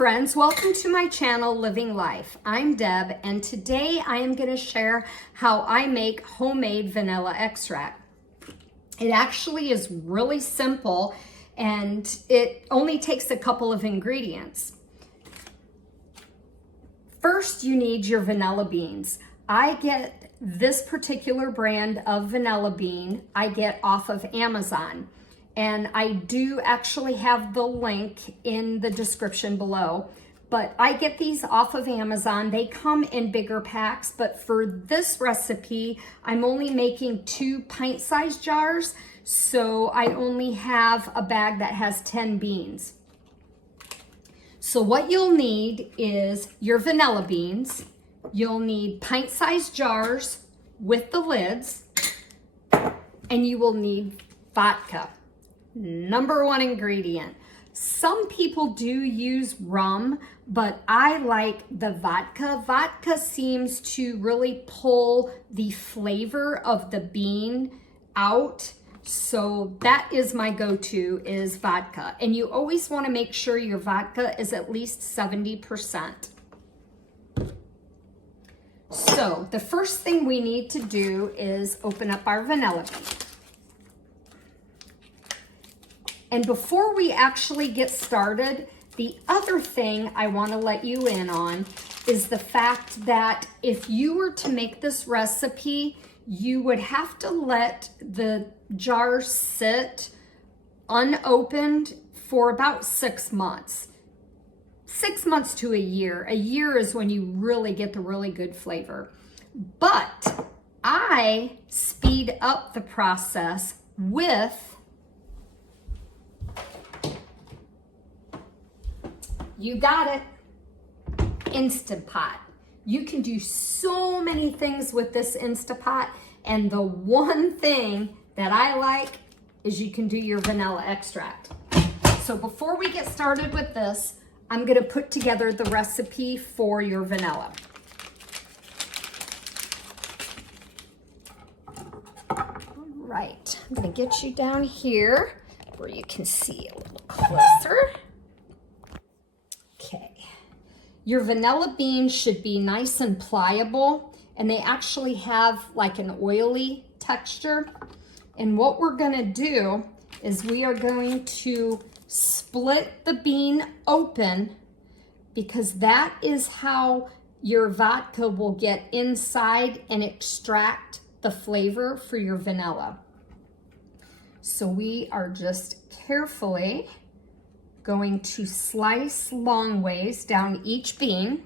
friends, welcome to my channel Living Life. I'm Deb, and today I am going to share how I make homemade vanilla extract. It actually is really simple and it only takes a couple of ingredients. First, you need your vanilla beans. I get this particular brand of vanilla bean I get off of Amazon. And I do actually have the link in the description below, but I get these off of Amazon. They come in bigger packs, but for this recipe, I'm only making 2 pint-sized jars, so I only have a bag that has 10 beans. So what you'll need is your vanilla beans. You'll need pint-sized jars with the lids, and you will need vodka. Number 1 ingredient. Some people do use rum, but I like the vodka. Vodka seems to really pull the flavor of the bean out. So that is my go-to, is vodka. And you always want to make sure your vodka is at least 70%. So the first thing we need to do is open up our vanilla bean. And before we actually get started, the other thing I want to let you in on is the fact that if you were to make this recipe, you would have to let the jar sit unopened for about 6 months. 6 months to a year. A year is when you really get the really good flavor. But I speed up the process with you got it, Instant Pot. You can do so many things with this Instant Pot, and the one thing that I like is you can do your vanilla extract. So before we get started with this, I'm gonna put together the recipe for your vanilla. All right, I'm gonna get you down here where you can see a little closer. Okay, your vanilla beans should be nice and pliable, and they actually have like an oily texture. And what we're gonna do is we are going to split the bean open, because that is how your vodka will get inside and extract the flavor for your vanilla. So we are just carefully going to slice long ways down each bean.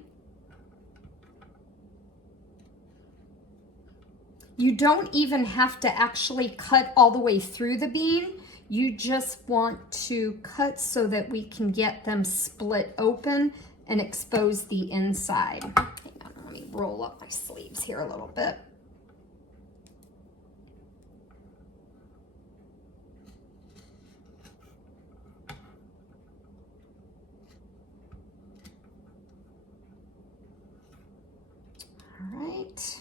You don't even have to actually cut all the way through the bean. You just want to cut so that we can get them split open and expose the inside. Hang on, let me roll up my sleeves here a little bit. All right.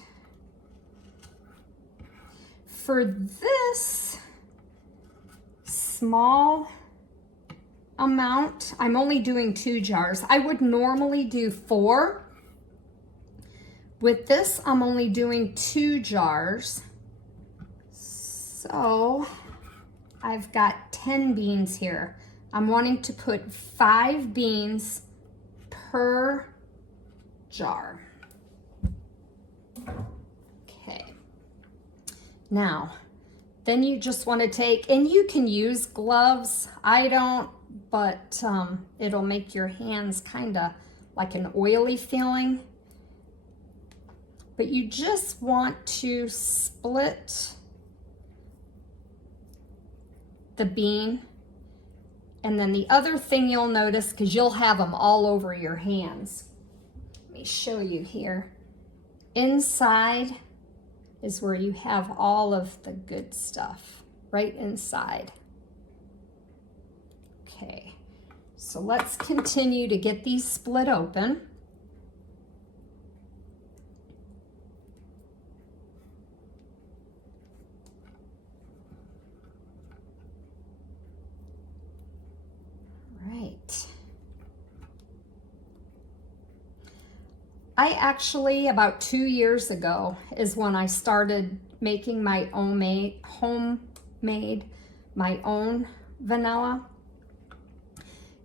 For this small amount, I'm only doing 2 jars. I would normally do 4. With this, I'm only doing 2 jars. So I've got 10 beans here. I'm wanting to put 5 beans per jar. Okay. Now, then you just want to take, and you can use gloves. I don't, but it'll make your hands kind of like an oily feeling. But you just want to split the bean. And then the other thing you'll notice, because you'll have them all over your hands. Let me show you here. Inside is where you have all of the good stuff, right inside. Okay, so let's continue to get these split open. Right. I actually, about 2 years ago, is when I started making my own my own vanilla.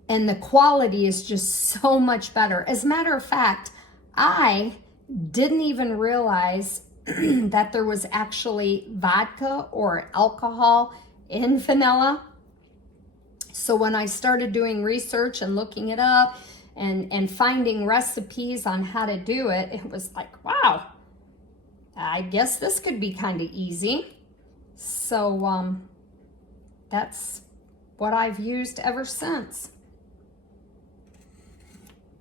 And the quality is just so much better. As a matter of fact, I didn't even realize that there was actually vodka or alcohol in vanilla. So when I started doing research and looking it up and finding recipes on how to do it, it was like, wow, I guess this could be kind of easy. So that's what I've used ever since.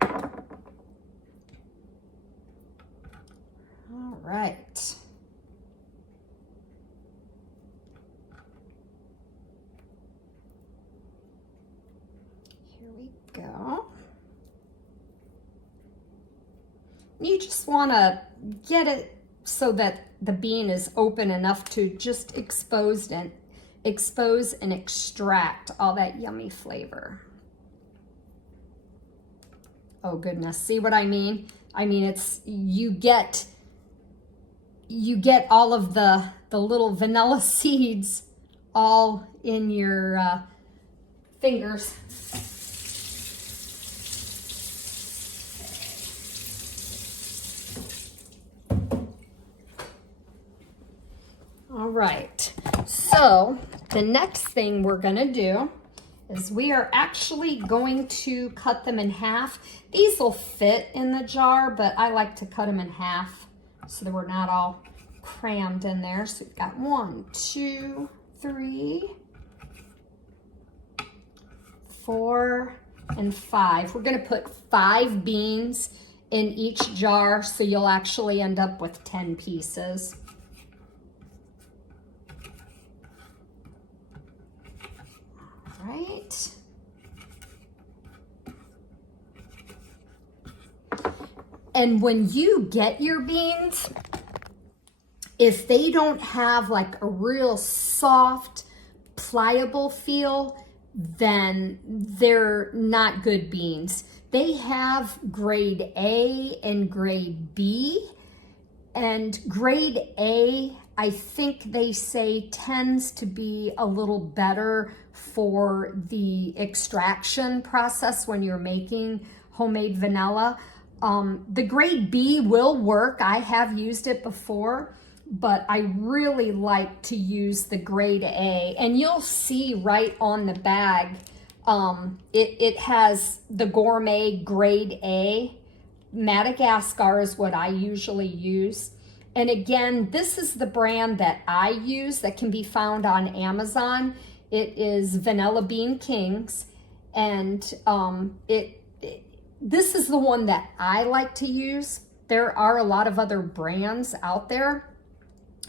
All right. Here we go. You just want to get it so that the bean is open enough to just expose and extract all that yummy flavor. Oh goodness, see what I mean? I mean, it's you get all of the little vanilla seeds all in your fingers. All right, so the next thing we're gonna do is we are actually going to cut them in half. These will fit in the jar, but I like to cut them in half so that we're not all crammed in there. So we've got 1, 2, 3, 4, and 5. We're gonna put 5 beans in each jar, so you'll actually end up with 10 pieces. Right. And when you get your beans, if they don't have like a real soft, pliable feel, then they're not good beans. They have grade A and grade B. And grade A, I think they say tends to be a little better for the extraction process when you're making homemade vanilla. The grade B will work. I have used it before, but I really like to use the grade A. And you'll see right on the bag, it has the gourmet grade A. Madagascar is what I usually use. And again, this is the brand that I use that can be found on Amazon. It is Vanilla Bean Kings, and this is the one that I like to use. There are a lot of other brands out there,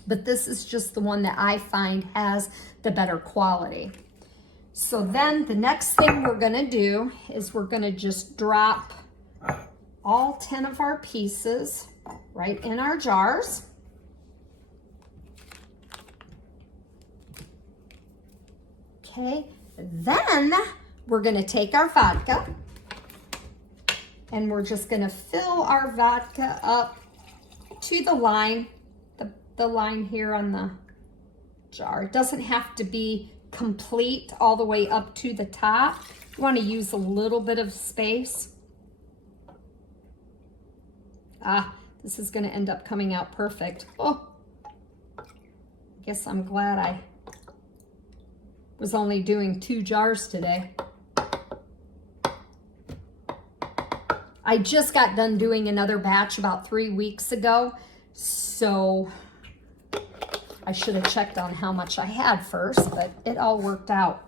but this is just the one that I find has the better quality. So then the next thing we're gonna do is we're gonna just drop all 10 of our pieces right in our jars. Okay, then we're gonna take our vodka and we're just gonna fill our vodka up to the line, the line here on the jar. It doesn't have to be complete all the way up to the top. You wanna use a little bit of space. This is gonna end up coming out perfect. Oh, I guess I'm glad I was only doing 2 jars today. I just got done doing another batch about 3 weeks ago, so I should have checked on how much I had first, but it all worked out.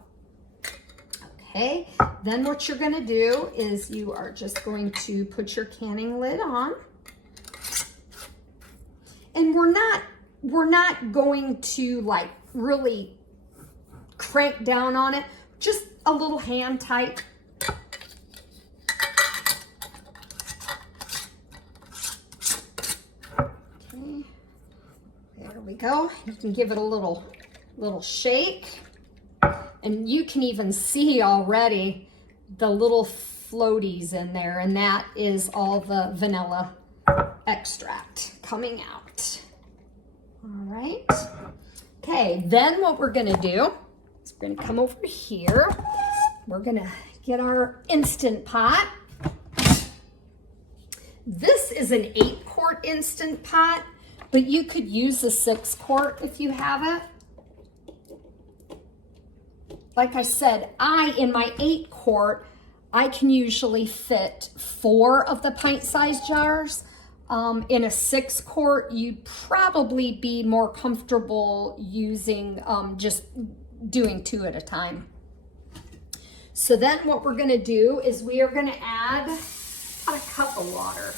Okay, then what you're gonna do is you are just going to put your canning lid on. And we're not going to like really crank down on it, just a little hand tight. Okay, there we go. You can give it a little shake, and you can even see already the little floaties in there, and that is all the vanilla extract coming out. All right. Okay, then what we're gonna do is we're gonna come over here. We're gonna get our Instant Pot. This is an 8-quart Instant Pot, but you could use a 6-quart if you have it. Like I said, in my 8-quart, I can usually fit 4 of the pint-sized jars. In a 6-quart, you'd probably be more comfortable using, just doing 2 at a time. So then what we're gonna do is we are gonna add about a cup of water.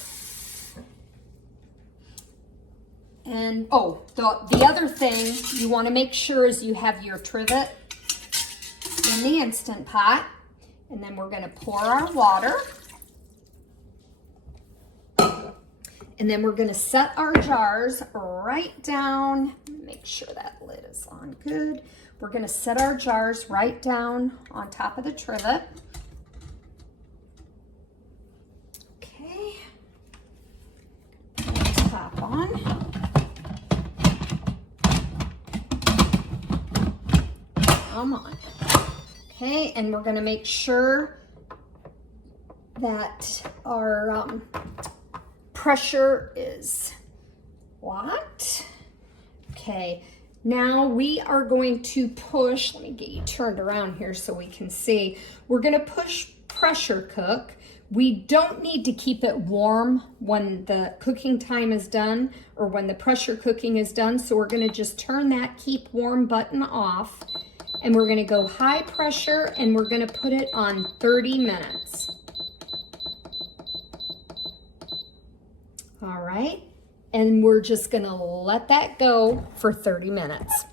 And, oh, the other thing you wanna make sure is you have your trivet in the Instant Pot. And then we're gonna pour our water. And then we're gonna set our jars right down. Make sure that lid is on good. We're gonna set our jars right down on top of the trivet. Okay. Top on. Come on. Okay, and we're gonna make sure that our pressure is locked. Okay, now we are going to push, let me get you turned around here so we can see. We're gonna push pressure cook. We don't need to keep it warm when the cooking time is done or when the pressure cooking is done. So we're gonna just turn that keep warm button off, and we're gonna go high pressure and we're gonna put it on 30 minutes. All right, and we're just gonna let that go for 30 minutes.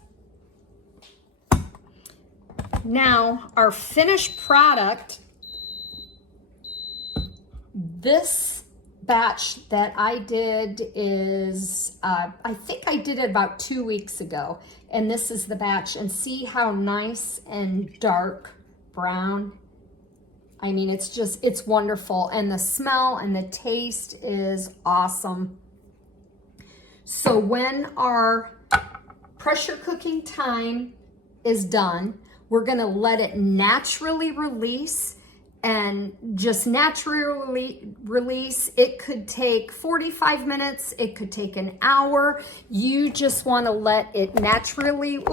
Now, our finished product, this batch that I did is, I think I did it about 2 weeks ago, and this is the batch, and see how nice and dark brown. I mean, it's wonderful, and the smell and the taste is awesome. So when our pressure cooking time is done, we're gonna let it naturally release, and just naturally release. It could take 45 minutes, it could take an hour. You just wanna let it naturally,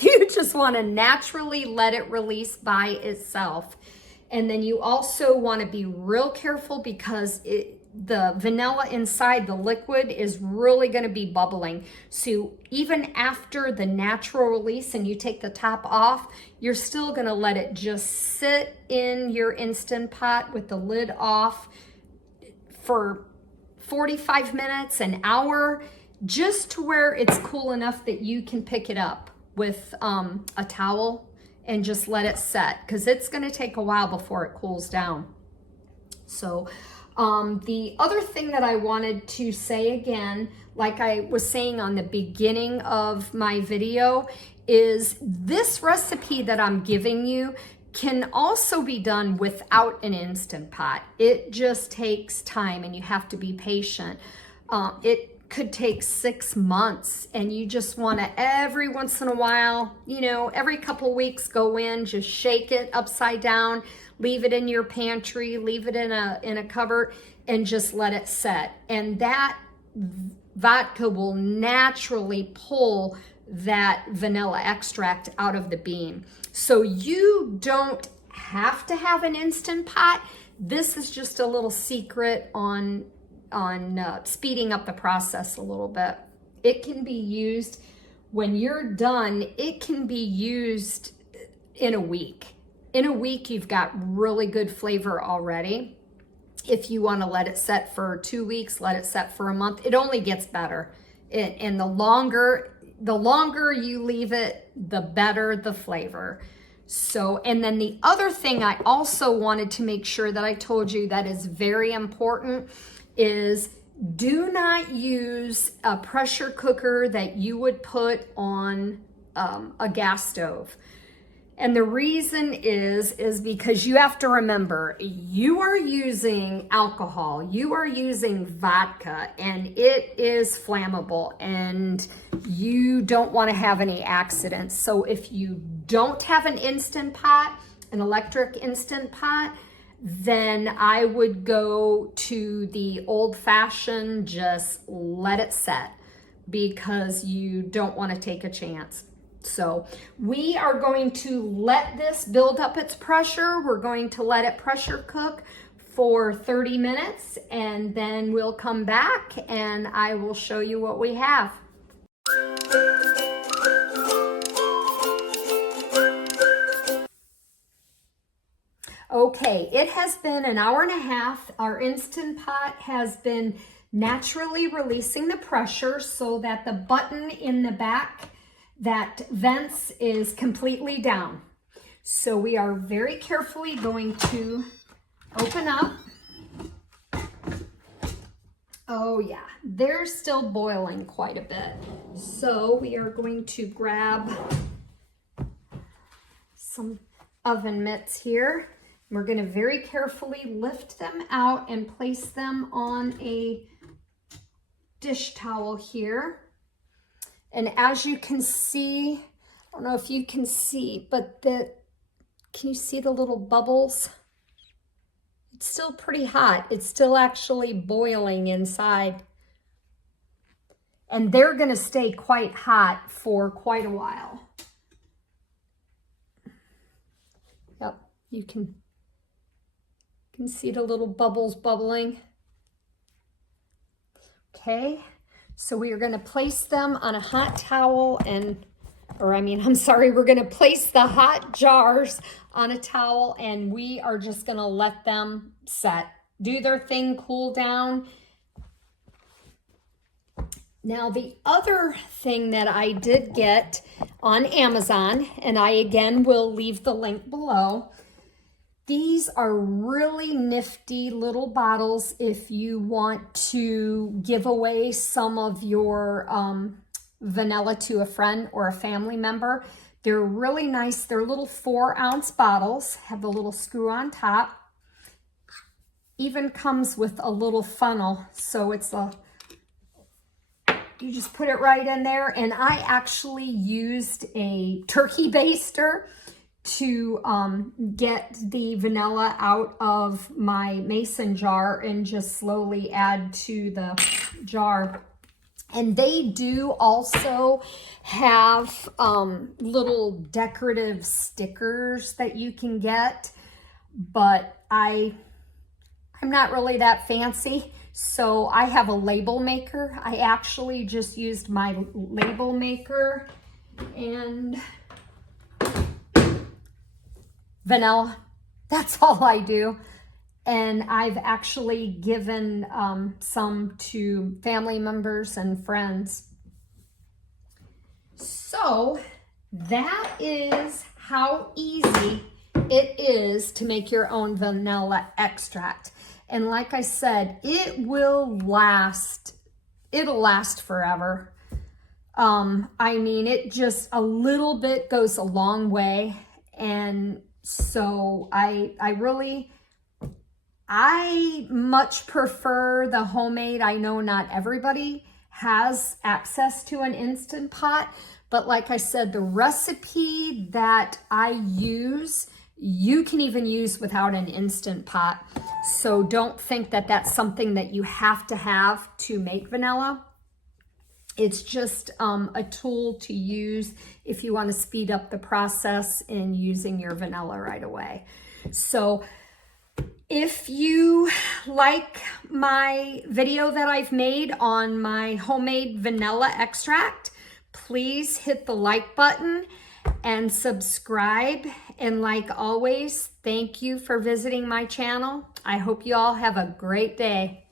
you just wanna naturally let it release by itself. And then you also want to be real careful because the vanilla inside the liquid is really going to be bubbling. So even after the natural release and you take the top off, you're still going to let it just sit in your Instant Pot with the lid off for 45 minutes, an hour, just to where it's cool enough that you can pick it up with a towel and just let it set, because it's going to take a while before it cools down. So the other thing that I wanted to say again, like I was saying on the beginning of my video, is this recipe that I'm giving you can also be done without an Instant Pot. It just takes time and you have to be patient. It could take 6 months, and you just want to every once in a while, you know, every couple weeks, go in, just shake it upside down, leave it in your pantry, leave it in a cupboard, and just let it set. And that vodka will naturally pull that vanilla extract out of the bean. So you don't have to have an Instant Pot. This is just a little secret on speeding up the process a little bit. It can be used when you're done. It can be used in a week. In a week, you've got really good flavor already. If you want to let it set for 2 weeks, let it set for a month. It only gets better. And the longer you leave it, the better the flavor. So, and then the other thing I also wanted to make sure that I told you that is very important is do not use a pressure cooker that you would put on a gas stove. And the reason is because you have to remember, you are using alcohol, you are using vodka, and it is flammable, and you don't want to have any accidents. So if you don't have an Instant Pot, an electric Instant Pot, then I would go to the old-fashioned, just let it set, because you don't want to take a chance. So we are going to let this build up its pressure. We're going to let it pressure cook for 30 minutes, and then we'll come back and I will show you what we have. Okay, it has been an hour and a half. Our Instant Pot has been naturally releasing the pressure so that the button in the back that vents is completely down. So we are very carefully going to open up. Oh yeah, they're still boiling quite a bit. So we are going to grab some oven mitts here. We're going to very carefully lift them out and place them on a dish towel here. And as you can see, I don't know if you can see, but can you see the little bubbles? It's still pretty hot. It's still actually boiling inside. And they're going to stay quite hot for quite a while. Yep, you can see the little bubbles bubbling. Okay. So we are going to place them on a hot towel we're going to place the hot jars on a towel, and we are just going to let them set, do their thing, cool down. Now, the other thing that I did get on Amazon, and I again will leave the link below, these are really nifty little bottles if you want to give away some of your vanilla to a friend or a family member. They're really nice. They're little 4-ounce bottles, have the little screw on top. Even comes with a little funnel, so you just put it right in there. And I actually used a turkey baster to get the vanilla out of my mason jar and just slowly add to the jar. And they do also have little decorative stickers that you can get, but I'm not really that fancy, so I have a label maker. I actually just used my label maker and vanilla. That's all I do. And I've actually given some to family members and friends. So that is how easy it is to make your own vanilla extract. And like I said, it will last. It'll last forever. I mean, it just a little bit goes a long way. And so I much prefer the homemade. I know not everybody has access to an Instant Pot, but like I said, the recipe that I use, you can even use without an Instant Pot. So don't think that that's something that you have to make vanilla. It's just a tool to use if you want to speed up the process in using your vanilla right away. So if you like my video that I've made on my homemade vanilla extract, please hit the like button and subscribe. And like always, thank you for visiting my channel. I hope you all have a great day.